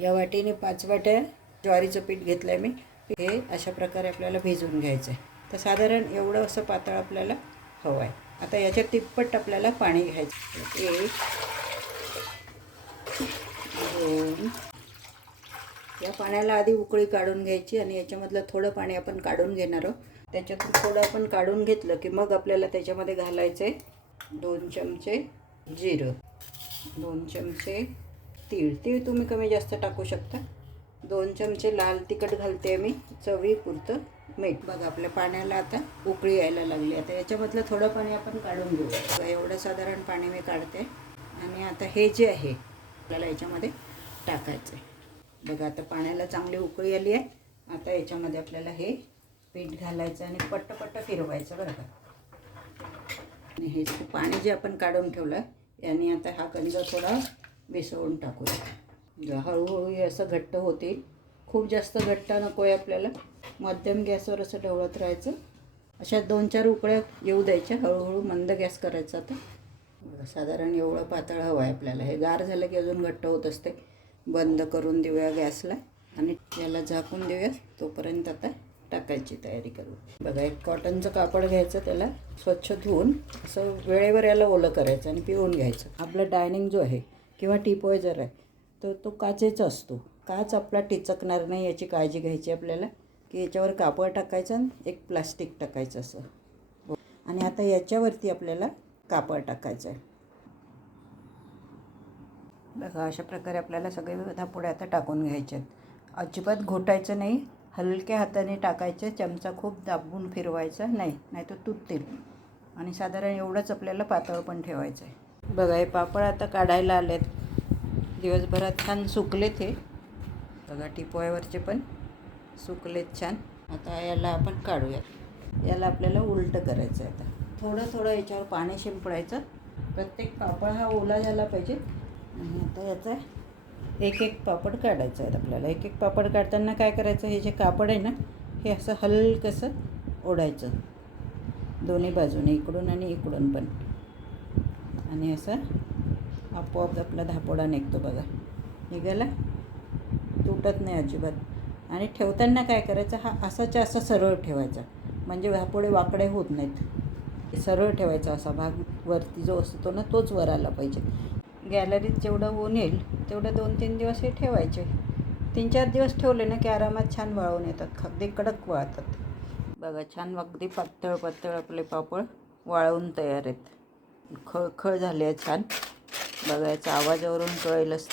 या वाटीने 5 वाट्या ज्वारीचं पीठ घेतलं आहे मी. हे अशा प्रकारे आपल्याला भिजवून घ्यायचं आहे. तर साधारण एवढं असं पातळ आपल्याला हवं आहे. आता याच्या तिप्पट आपल्याला पाणी घ्यायचं. 1 2 या पाण्याला आधी उकळी काढून घ्यायची आणि याच्यामधलं थोडं पाणी आपण काढून घेणार आहोत. त्याच्यातून थोडं आपण काढून घेतलं की मग आपल्याला त्याच्यामध्ये घालायचं आहे 2 चमचे जिरं, 2 चमचे तीळ तुम्ही कमी जास्त टाकू शकता. 2 चमचे लाल तिखट घालते मी, चवीपुरतं मीठ. बघा आपल्या पाण्याला आता उकळी यायला लागली. आता याच्यामधलं थोडं पाणी आपण काढून घेऊ. बघा एवढं साधारण पाणी मी काढते आणि आता हे जे आहे आपल्याला याच्यामध्ये टाकायचं आहे. बघा आता पाण्याला चांगली उकळी आली आहे. आता याच्यामध्ये आपल्याला हे पीठ घालायचं आणि पट्ट फिरवायचं बरं का. आणि हे पाणी जे आपण काढून ठेवलं आहे याने आता हा कंज थोडा मिसळून टाकूया. हळूहळू हे असं घट्ट होतील. खूप जास्त घट्ट नको आहे आपल्याला, मध्यम गॅसवर असं ढवळत राहायचं. अशा 2-4 उकळ्या येऊ द्यायच्या. हळूहळू मंद गॅस करायचा. आता साधारण एवढं पातळ हवं आहे आपल्याला. हे गार झालं की अजून घट्ट होत असते. बंद करून देऊया गॅसला आणि याला झाकून देऊया. तोपर्यंत आता टाकायची तयारी करू. बघा एक कॉटनचं कापड घ्यायचं, त्याला स्वच्छ धुवून असं वेळेवर याला ओलं करायचं आणि पिळून घ्यायचं. आपला डायनिंग जो आहे किंवा टीपॉय जर आहे तर तो काचेचा असतो. काच आपला टिचकणार नाही याची काळजी घ्यायची आपल्याला. की याच्यावर कापड टाकायचं आणि एक प्लास्टिक टाकायचं असं. आणि आता याच्यावरती आपल्याला कापड टाकायचं आहे. बघा अशा प्रकारे आपल्याला सगळे धापुडे आता टाकून घ्यायचे आहेत. अजिबात घोटायचं नाही, हलक्या हाताने टाकायचे. चमचा खूप दाबून फिरवायचा नाही, नाहीतर तुटतील. आणि साधारण एवढंच आपल्याला पातळ पण ठेवायचं आहे. बघा हे पापड आता काढायला आलेत. दिवसभरात छान सुकलेत हे. बघा टिपॉयवरचे पण सुकलेत छान. आता याला आपण काढूयात. याला आपल्याला उलटं करायचं आहे. आता थोडं याच्यावर पाणी शिंपडायचं. प्रत्येक पापड हा ओला झाला पाहिजे. आणि आता याचा एक पापड काढायचं आहे आपल्याला. एक पापड काढताना काय करायचं, हे जे कापड आहे ना हे असं हलकंसं ओढायचं दोन्ही बाजूने, इकडून आणि इकडून पण. आणि असं आपोआप आपला धापोडा निघतो. बघा निघाला, तुटत नाही अजिबात. आणि ठेवताना काय करायचं, हा असाच्या असा सरळ ठेवायचा म्हणजे धापोडे वाकडे होत नाहीत. सरळ ठेवायचा असा भाग. वरती जो असतो ना तोच वर आला पाहिजे. गॅलरीत जेवढं ऊन येईल तेवढं 2-3 दिवस हे ठेवायचे. 3-4 दिवस ठेवले ना की आरामात छान वाळून येतात. अगदी कडक वाळतात. बघा छान अगदी पातळ आपले पापड वाळून तयार आहेत. खळखळ झाले आहे छान. बघा याचा आवाजावरून कळेलच